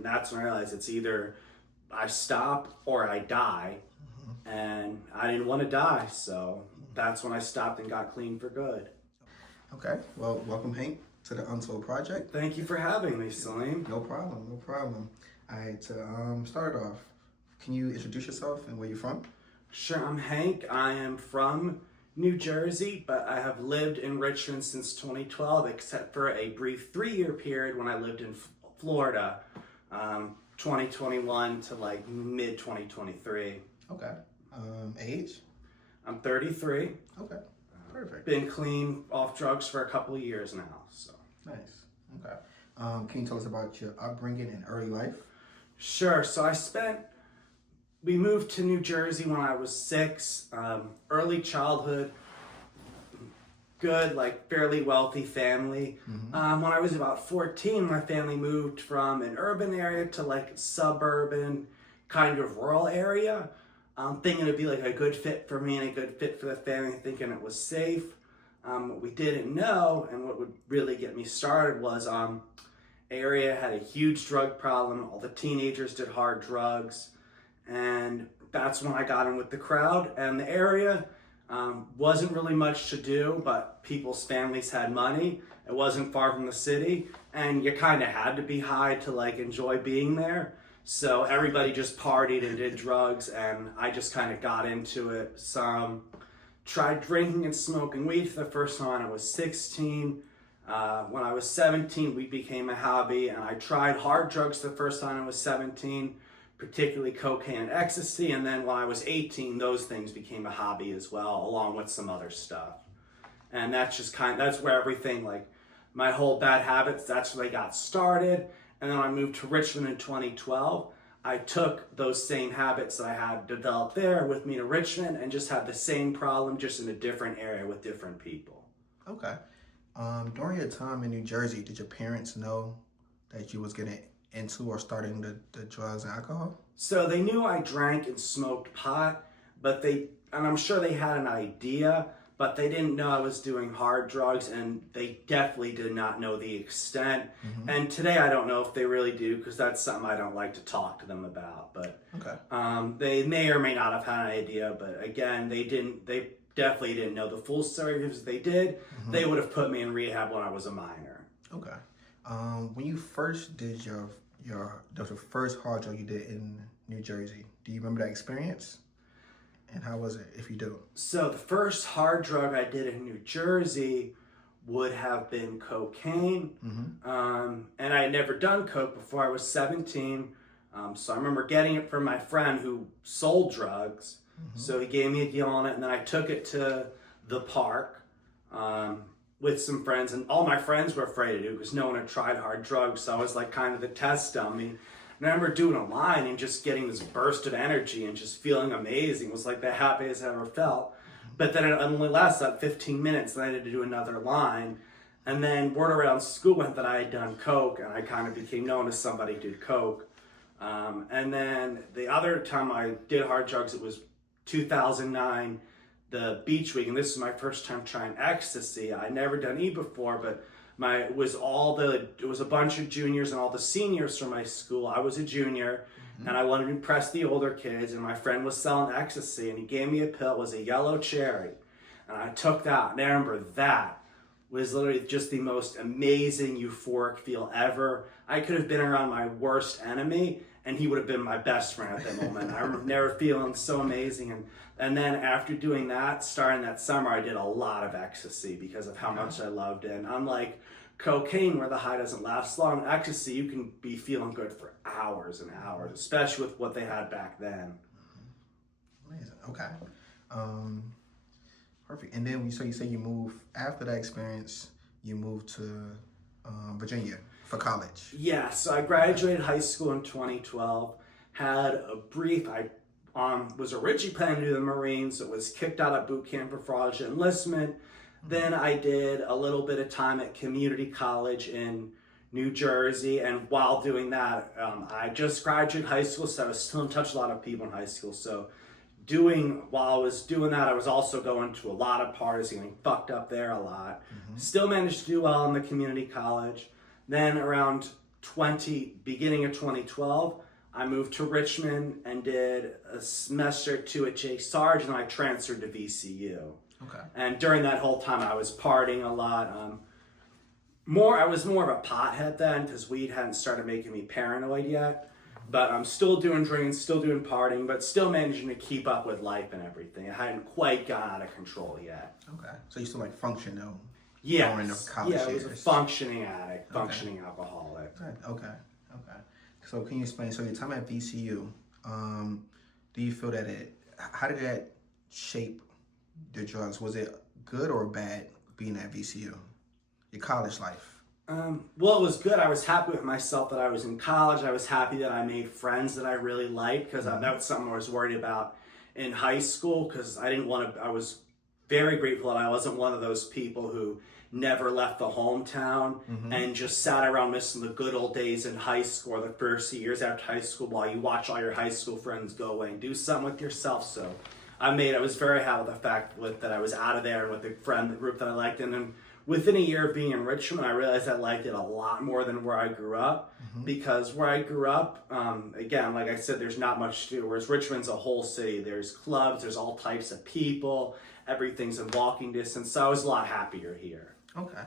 And that's when I realized it's either I stop or I die. And I didn't want to die, so that's when I stopped and got clean for good. Okay, well, welcome, Hank, to the Untold project. Thank you for having me, Salim. No problem, no problem. All right, to start off, can you introduce yourself and where you're from? Sure, I'm Hank. I am from New Jersey, but I have lived in Richmond since 2012, except for a brief 3-year period when I lived in Florida, 2021 to like mid 2023. Okay. Age? I'm 33. Okay, perfect. Been clean off drugs for a couple of years now. So Nice. Okay. Can you tell us about your upbringing and early life? sure. So we moved to New Jersey when I was 6. Early childhood, good, like fairly wealthy family. When I was about 14, my family moved from an urban area to like suburban, kind of rural area. Thinking it'd be like a good fit for me and a good fit for the family, thinking it was safe. What we didn't know, and what would really get me started, was area had a huge drug problem. All the teenagers did hard drugs, and that's when I got in with the crowd. And the area wasn't really much to do, but people's families had money. It wasn't far from the city, and you kind of had to be high to like enjoy being there. So everybody just partied and did drugs, and I just kind of got into it. Tried drinking and smoking weed for the first time when I was 16. When I was 17, weed became a hobby, and I tried hard drugs the first time I was 17, particularly cocaine and ecstasy. And then when I was 18, those things became a hobby as well, along with some other stuff. And that's where everything, like my whole bad habits, that's where they got started. And then when I moved to Richmond in 2012, I took those same habits that I had developed there with me to Richmond and just had the same problem, just in a different area with different people. Okay. During your time in New Jersey, did your parents know that you was getting into or starting the drugs and alcohol? So they knew I drank and smoked pot, and I'm sure they had an idea, but they didn't know I was doing hard drugs, and they definitely did not know the extent. And today I don't know if they really do, because that's something I don't like to talk to them about. But Okay. they may or may not have had an idea, but again, they definitely didn't know the full story, because if they did, they would have put me in rehab when I was a minor. Okay. When you first did the first hard drug you did in New Jersey, do you remember that experience? And how was it, if you do? So the first hard drug I did in New Jersey would have been cocaine. And I had never done coke before I was 17. So I remember getting it from my friend who sold drugs. So he gave me a deal on it, and then I took it to the park with some friends, and all my friends were afraid to do it because no one had tried hard drugs. So I was like kind of the test dummy. And I remember doing a line and just getting this burst of energy and just feeling amazing. It was like the happiest I ever felt. But then it only lasted about 15 minutes, and I had to do another line. And then word around school went that I had done coke, and I kind of became known as somebody who did coke. And then the other time I did hard drugs, it was 2009, the beach week, and this was my first time trying ecstasy. I'd never done E before, but it was a bunch of juniors and all the seniors from my school. I was a junior, and I wanted to impress the older kids, and my friend was selling ecstasy, and he gave me a pill. It was a yellow cherry, and I took that, and I remember that was literally just the most amazing euphoric feel ever. I could have been around my worst enemy, and he would have been my best friend at that moment. I remember never feeling so amazing. And then after doing that, starting that summer, I did a lot of ecstasy because of how much I loved it. And unlike cocaine, where the high doesn't last long, ecstasy, you can be feeling good for hours and hours, especially with what they had back then. Amazing. Okay. Perfect. And then you say you moved, after that experience, you moved to Virginia for college. Yeah, so I graduated high school in 2012, had a brief, I was originally planning to do the Marines, was kicked out of boot camp for fraudulent enlistment. Then I did a little bit of time at community college in New Jersey, and while doing that, I just graduated high school, so I was still in touch with a lot of people in high school. So while I was doing that, I was also going to a lot of parties, getting fucked up there a lot. Still managed to do well in the community college. Then around beginning of 2012, I moved to Richmond and did a semester or two at J. Sarge, and I transferred to VCU. Okay. And during that whole time, I was partying a lot. I was more of a pothead then because weed hadn't started making me paranoid yet. But I'm still doing drinking, still doing partying, but still managing to keep up with life and everything. I hadn't quite gotten out of control yet. Okay. So you still like function though? Yes. During the college I was years. a functioning addict, functioning alcoholic. Okay. So can you explain, so your time at VCU, do you feel that how did that shape the drugs? Was it good or bad being at VCU? Your college life? Well, it was good. I was happy with myself that I was in college. I was happy that I made friends that I really liked because that was something I was worried about in high school because I was very grateful that I wasn't one of those people who never left the hometown and just sat around missing the good old days in high school or the first years after high school while you watch all your high school friends go away and do something with yourself. So I was very happy with the fact that I was out of there with the group that I liked. And then within a year of being in Richmond, I realized I liked it a lot more than where I grew up because where I grew up, again, like I said, there's not much to do, whereas Richmond's a whole city. There's clubs, there's all types of people, everything's in walking distance, so I was a lot happier here. Okay.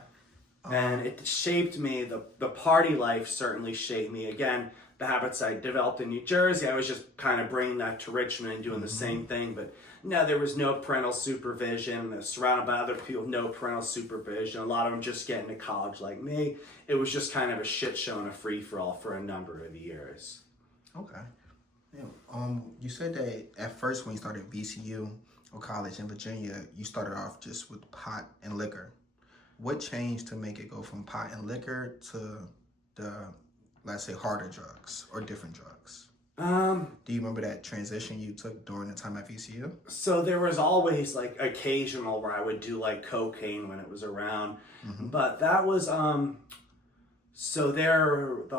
And it shaped me, the party life certainly shaped me. Again, the habits I developed in New Jersey, I was just kind of bringing that to Richmond and doing the same thing, but no, there was no parental supervision. I was surrounded by other people with no parental supervision. A lot of them just getting to college like me. It was just kind of a shit show and a free-for-all for a number of years. Okay. Yeah. You said that at first when you started VCU or college in Virginia, you started off just with pot and liquor. What changed to make it go from pot and liquor to the, let's say, harder drugs or different drugs? Do you remember that transition you took during the time at VCU? So there was always like occasional where I would do like cocaine when it was around, but that was the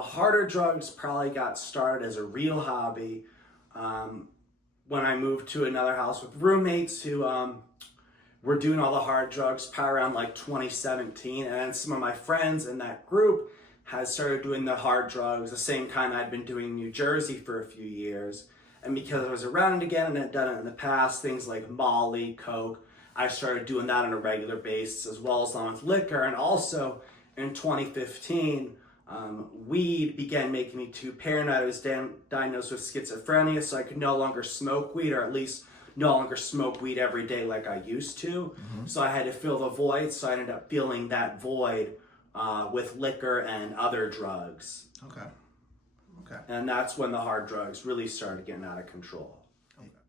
harder drugs probably got started as a real hobby when I moved to another house with roommates who were doing all the hard drugs probably around like 2017, and then some of my friends in that group had started doing the hard drugs, the same kind I'd been doing in New Jersey for a few years. And because I was around it again and had done it in the past, things like Molly, Coke, I started doing that on a regular basis as well as along with liquor. And also in 2015, weed began making me too paranoid. I was diagnosed with schizophrenia, so I could no longer smoke weed, or at least no longer smoke weed every day like I used to. So I had to fill the void, so I ended up filling that void with liquor and other drugs. Okay. And that's when the hard drugs really started getting out of control.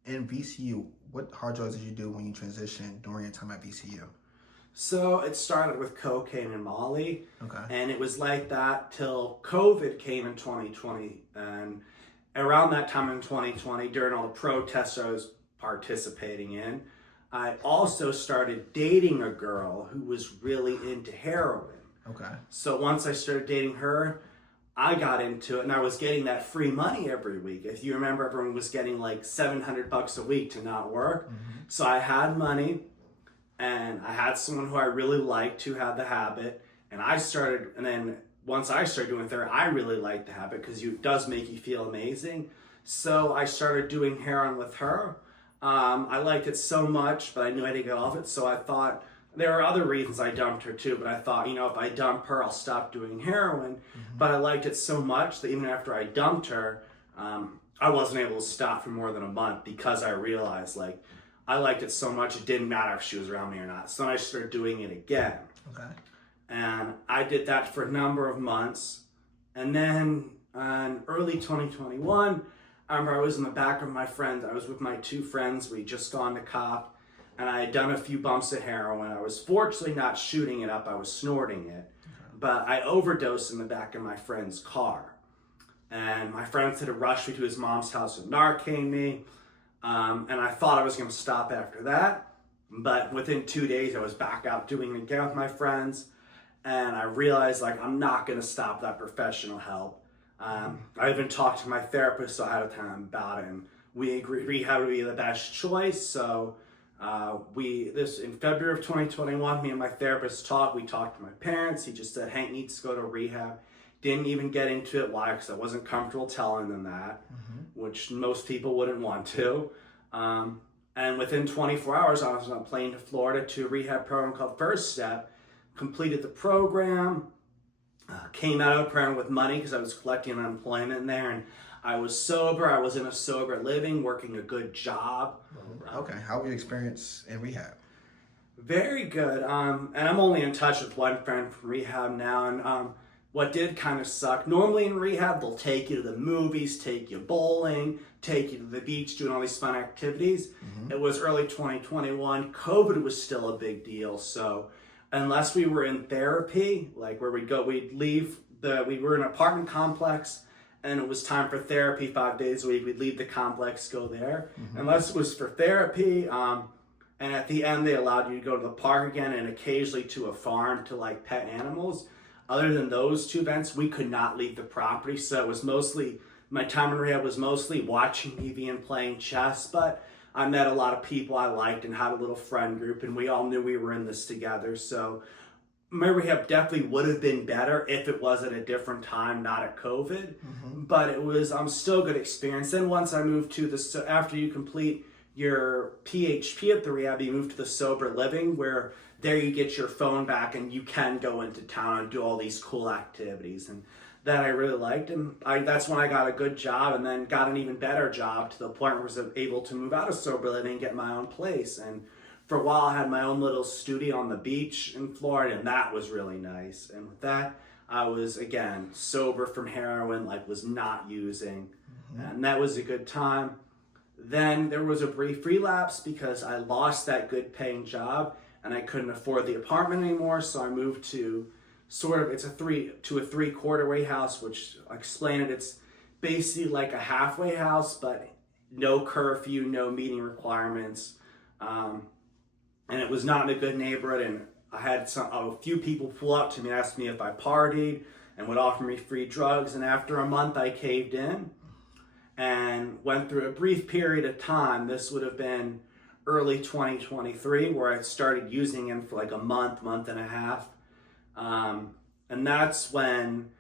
In VCU, what hard drugs did you do when you transitioned during your time at VCU? So it started with cocaine and Molly. And it was like that till COVID came in 2020. And around that time in 2020, during all the protests I was participating in, I also started dating a girl who was really into heroin. So once I started dating her, I got into it, and I was getting that free money every week. If you remember, everyone was getting like $700 a week to not work. So I had money, and I had someone who I really liked who had the habit, and then once I started doing therapy, I really liked the habit because it does make you feel amazing. So I started doing heroin with her. I liked it so much, but I knew I didn't get off it, so I thought, there were other reasons I dumped her too, but I thought, if I dump her, I'll stop doing heroin. But I liked it so much that even after I dumped her, I wasn't able to stop for more than a month because I realized, I liked it so much, it didn't matter if she was around me or not. So then I started doing it again. And I did that for a number of months. And then in early 2021, I remember I was in the back of I was with my two friends, we'd just gone to cop. And I had done a few bumps of heroin. I was fortunately not shooting it up, I was snorting it. But I overdosed in the back of my friend's car. And my friend had to rush me to his mom's house with Narcan me. And I thought I was going to stop after that. But within 2 days, I was back out doing it again with my friends. And I realized, I'm not going to stop that professional help. I even talked to my therapist ahead of time about it. And we agreed rehab would be the best choice. So in February of 2021, me and my therapist we talked to my parents. He just said, Hank needs to go to rehab. Didn't even get into it. Why? Because I wasn't comfortable telling them that, which most people wouldn't want to. And within 24 hours, I was on a plane to Florida to a rehab program called First Step, completed the program, came out of the program with money because I was collecting unemployment in there, and I was sober. I was in a sober living, working a good job. Okay, how was your experience in rehab? Very good. And I'm only in touch with one friend from rehab now, and what did kind of suck, normally in rehab, they'll take you to the movies, take you bowling, take you to the beach, doing all these fun activities. It was early 2021. COVID was still a big deal. So unless we were in therapy, like where we'd go, we were in an apartment complex and it was time for therapy 5 days a week. We'd leave the complex, go there. Unless it was for therapy, and at the end they allowed you to go to the park again and occasionally to a farm to like pet animals. Other than those two events, we could not leave the property. So it was mostly, my time in rehab was mostly watching TV and playing chess, but I met a lot of people I liked and had a little friend group, and we all knew we were in this together. So my rehab definitely would have been better if it was at a different time, not at COVID, but it was still a good experience. Then once I moved to after you complete your PHP at the rehab, you move to the sober living, where there you get your phone back and you can go into town and do all these cool activities, and that I really liked. And that's when I got a good job, and then got an even better job to the point where I was able to move out of sober living and get my own place. And for a while I had my own little studio on the beach in Florida, and that was really nice. And with that, I was again sober from heroin, like was not using, and that was a good time. Then there was a brief relapse because I lost that good paying job and I couldn't afford the apartment anymore, so I moved to it's a 3/4 way house, which I explain it. It's basically like a halfway house, but no curfew, no meeting requirements, and it was not in a good neighborhood. And I had a few people pull up to me, ask me if I partied, and would offer me free drugs. And after a month, I caved in and went through a brief period of time. This would have been early 2023, where I started using him for like a month and a half. And that's when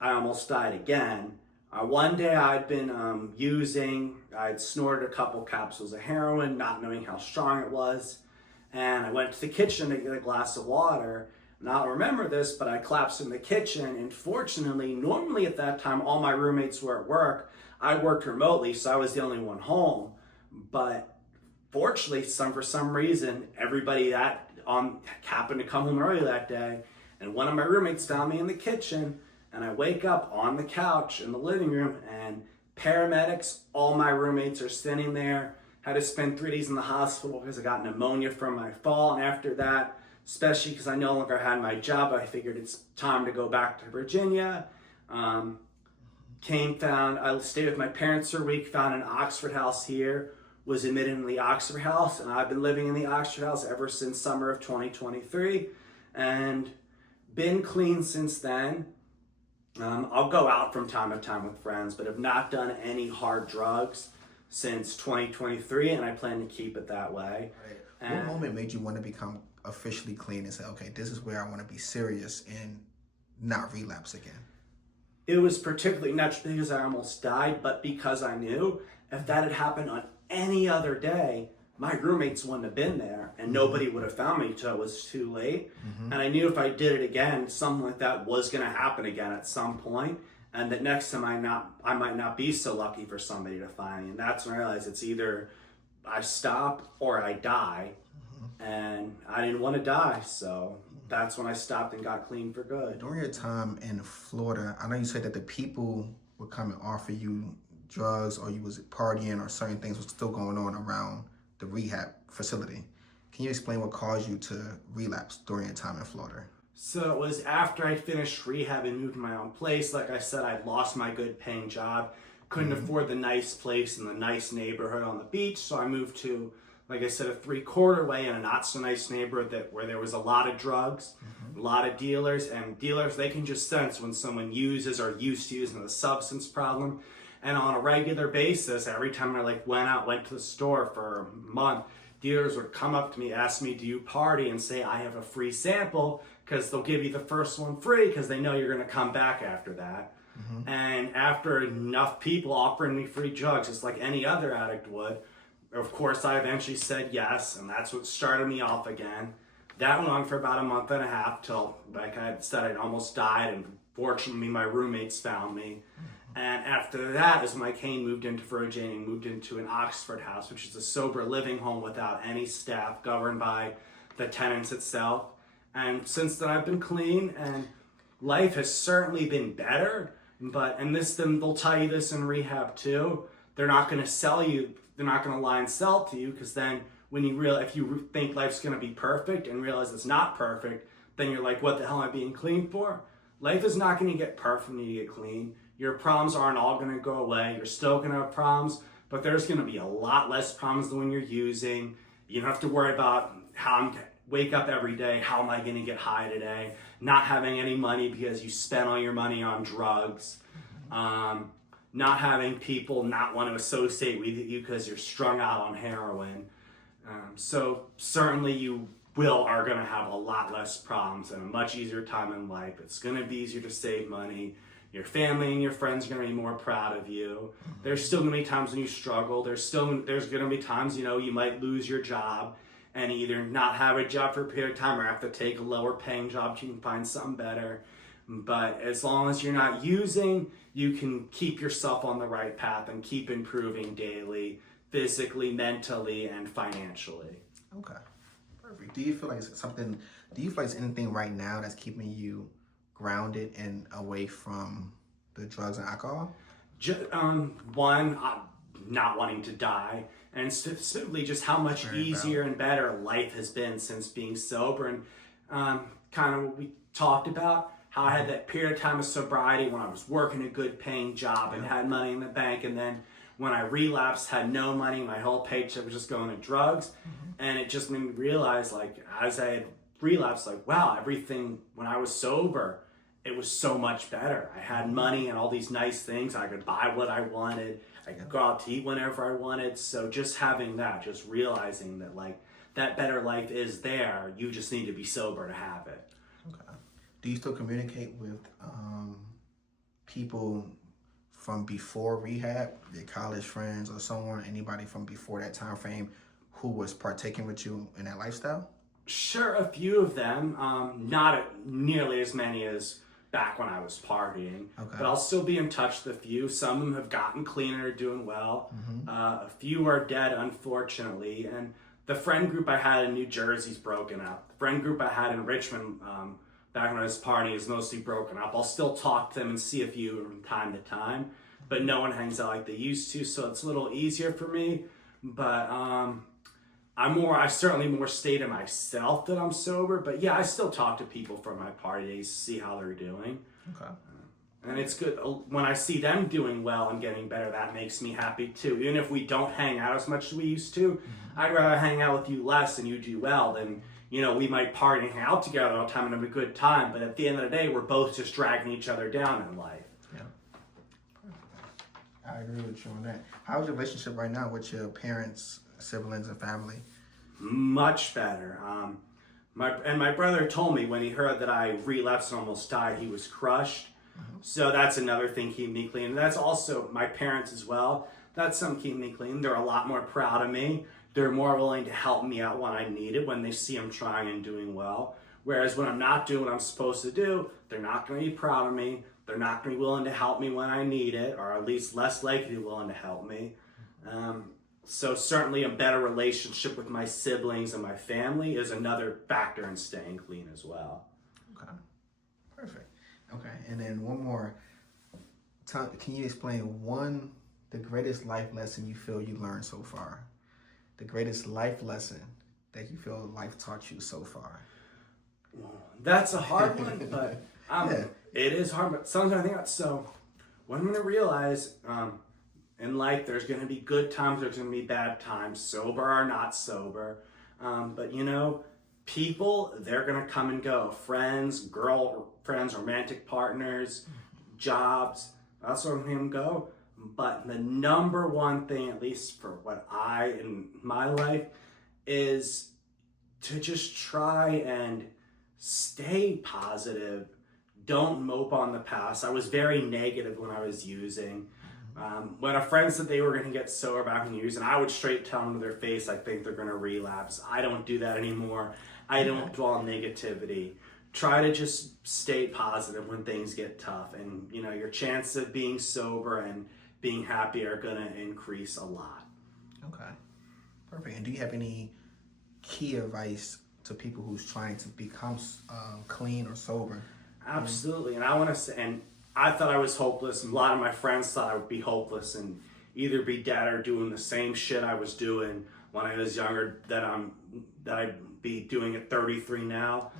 I almost died again. One day I'd been I'd snorted a couple capsules of heroin, not knowing how strong it was. And I went to the kitchen to get a glass of water. And I'll remember this, but I collapsed in the kitchen. And fortunately, normally at that time, all my roommates were at work. I worked remotely, so I was the only one home. But fortunately, for some reason, everybody that happened to come home early that day, and one of my roommates found me in the kitchen, and I wake up on the couch in the living room, and paramedics, all my roommates are standing there. Had to spend 3 days in the hospital because I got pneumonia from my fall, and after that, especially because I no longer had my job, I figured it's time to go back to Virginia. I stayed with my parents for a week, found an Oxford house here, was admitted in the Oxford house, and I've been living in the Oxford house ever since summer of 2023, and been clean since then. I'll go out from time to time with friends, but have not done any hard drugs since 2023, and I plan to keep it that way. Right. What moment made you want to become officially clean and say, okay, this is where I want to be serious and not relapse again? It was particularly not just because I almost died, but because I knew if that had happened on any other day, my roommates wouldn't have been there and nobody would have found me until it was too late. And I knew if I did it again, something like that was going to happen again at some point, and that next time I might not be so lucky for somebody to find me. And that's when I realized it's either I stop or I die. And I didn't want to die, so that's when I stopped and got clean for good. During your time in Florida, I know you said that the people would come and offer you drugs, or you was partying, or certain things were still going on around the rehab facility. Can you explain what caused you to relapse during your time in Florida? So it was after I finished rehab and moved to my own place. Like I said, I'd lost my good paying job, couldn't afford the nice place in the nice neighborhood on the beach, so I moved to, like I said, a 3/4 way in a not so nice neighborhood where there was a lot of drugs, a lot of dealers, and dealers, they can just sense when someone uses or used to using a substance problem. And on a regular basis, every time I went to the store for a month, dealers would come up to me, ask me, do you party? And say, I have a free sample because they'll give you the first one free because they know you're going to come back after that. And after enough people offering me free drugs, just like any other addict would, of course I eventually said yes, and that's what started me off again. That went on for about a month and a half till, like I said, I almost died, and fortunately my roommates found me. And after that is when I moved into Virginia, moved into an Oxford house, which is a sober living home without any staff, governed by the tenants itself. And since then I've been clean, and life has certainly been better. And they'll tell you this in rehab too. They're not going to sell you. They're not going to lie and sell to you, because then when if you think life's going to be perfect and realize it's not perfect, then you're like, what the hell am I being clean for? Life is not going to get perfect when you get clean. Your problems aren't all going to go away. You're still going to have problems, but there's going to be a lot less problems than when you're using. You don't have to worry about wake up every day, how am I going to get high today? Not having any money because you spent all your money on drugs. Not having people not want to associate with you because you're strung out on heroin. So certainly you are going to have a lot less problems and a much easier time in life. It's going to be easier to save money. Your family and your friends are going to be more proud of you. There's still going to be times when you struggle. There's going to be times, you might lose your job and either not have a job for a period of time or have to take a lower paying job so you can find something better. But as long as you're not using, you can keep yourself on the right path and keep improving daily, physically, mentally, and financially. Okay, perfect. Do you feel like it's anything right now that's keeping you grounded and away from the drugs and alcohol? One, not wanting to die, and specifically just how much easier and better life has been since being sober. And kind of what we talked about, how I had that period of time of sobriety when I was working a good paying job and had money in the bank, and then when I relapsed, had no money, my whole paycheck was just going to drugs. And it just made me realize, like, as I had relapsed, like, wow, everything when I was sober, it was so much better. I had money and all these nice things. I could buy what I wanted. I could go out to eat whenever I wanted. So just having that, just realizing that, like, that better life is there. You just need to be sober to have it. Okay. Do you still communicate with people from before rehab, your college friends or someone, anybody from before that time frame who was partaking with you in that lifestyle? Sure, a few of them. Not nearly as many as back when I was partying. Okay. But I'll still be in touch with a few. Some of them have gotten clean and are doing well. A few are dead, unfortunately. And the friend group I had in New Jersey's broken up. The friend group I had in Richmond back when I was partying is mostly broken up. I'll still talk to them and see a few from time to time, but no one hangs out like they used to, so it's a little easier for me. But I certainly more stay to myself that I'm sober, but yeah, I still talk to people from my party days, see how they're doing. Okay. And it's good when I see them doing well and getting better, that makes me happy too. Even if we don't hang out as much as we used to, I'd rather hang out with you less and you do well than, we might party and hang out together all the time and have a good time, but at the end of the day, we're both just dragging each other down in life. Yeah. I agree with you on that. How's your relationship right now with your parents, siblings, and family? Much better. My brother told me when he heard that I relapsed and almost died, he was crushed. So that's another thing keeping me clean. And that's also my parents as well. That's something keeping me clean. They're a lot more proud of me. They're more willing to help me out when I need it, when they see I'm trying and doing well. Whereas when I'm not doing what I'm supposed to do, they're not going to be proud of me. They're not going to be willing to help me when I need it, or at least less likely to be willing to help me. So certainly a better relationship with my siblings and my family is another factor in staying clean as well. Okay, perfect. Okay, and then one more. Can you explain the greatest life lesson you feel you learned so far? The greatest life lesson that you feel life taught you so far? That's a hard one, but it is hard. But sometimes I think what I'm going to realize in life, there's going to be good times, there's going to be bad times, sober or not sober. But people, they're going to come and go. Friends, girlfriends, romantic partners, jobs, that's where I'm going to go. But the number one thing, at least for what in my life, is to just try and stay positive. Don't mope on the past. I was very negative when I was using. When a friend said they were going to get sober back and use, and I would straight tell them to their face, I think they're going to relapse. I don't do that anymore. I don't dwell on negativity. Try to just stay positive when things get tough, and you know your chances of being sober and being happy are going to increase a lot. Okay, perfect. And do you have any key advice to people who's trying to become clean or sober? Absolutely, and I want to say, and I thought I was hopeless, and a lot of my friends thought I would be hopeless and either be dead or doing the same shit I was doing when I was younger that I'd be doing at 33 now.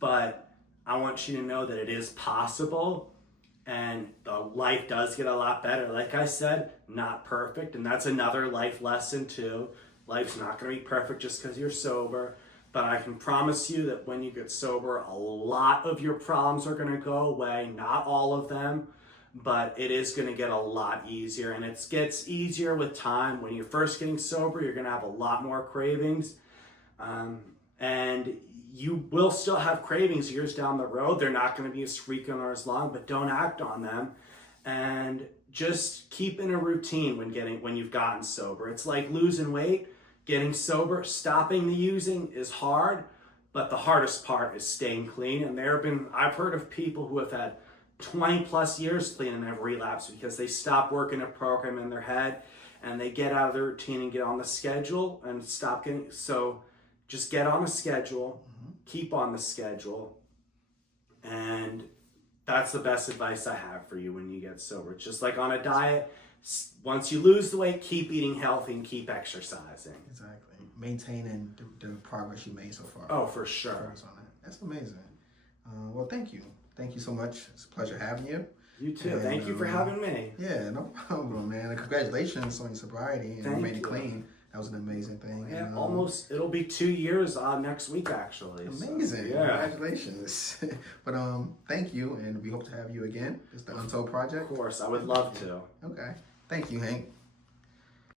But I want you to know that it is possible, and the life does get a lot better. Like I said, not perfect, and that's another life lesson too. Life's not going to be perfect just because you're sober. But I can promise you that when you get sober, a lot of your problems are going to go away. Not all of them, but it is going to get a lot easier. And it gets easier with time. When you're first getting sober, you're going to have a lot more cravings. And you will still have cravings years down the road. They're not going to be as frequent or as long, but don't act on them. And just keep in a routine when you've gotten sober. It's like losing weight. Getting sober, stopping the using is hard, but the hardest part is staying clean. And I've heard of people who have had 20 plus years clean and have relapsed because they stop working a program in their head and they get out of their routine and get on the schedule and stop getting, so just get on a schedule, keep on the schedule. And that's the best advice I have for you when you get sober. It's just like on a diet. Once you lose the weight, keep eating healthy and keep exercising. Exactly. Maintaining the progress you made so far. Oh, for sure. Focus on that. That's amazing. Well, thank you. Thank you so much. It's a pleasure having you. You too. And, thank you for having me. Yeah, no problem, man. And congratulations on your sobriety and Thank you made it you. clean. That was an amazing thing. Yeah, And, it'll be 2 years next week, actually. amazing. So, yeah. Congratulations. But thank you, and we hope to have you again. It's the Untold Project. Of course, I would love to. Okay. Thank you, Hank.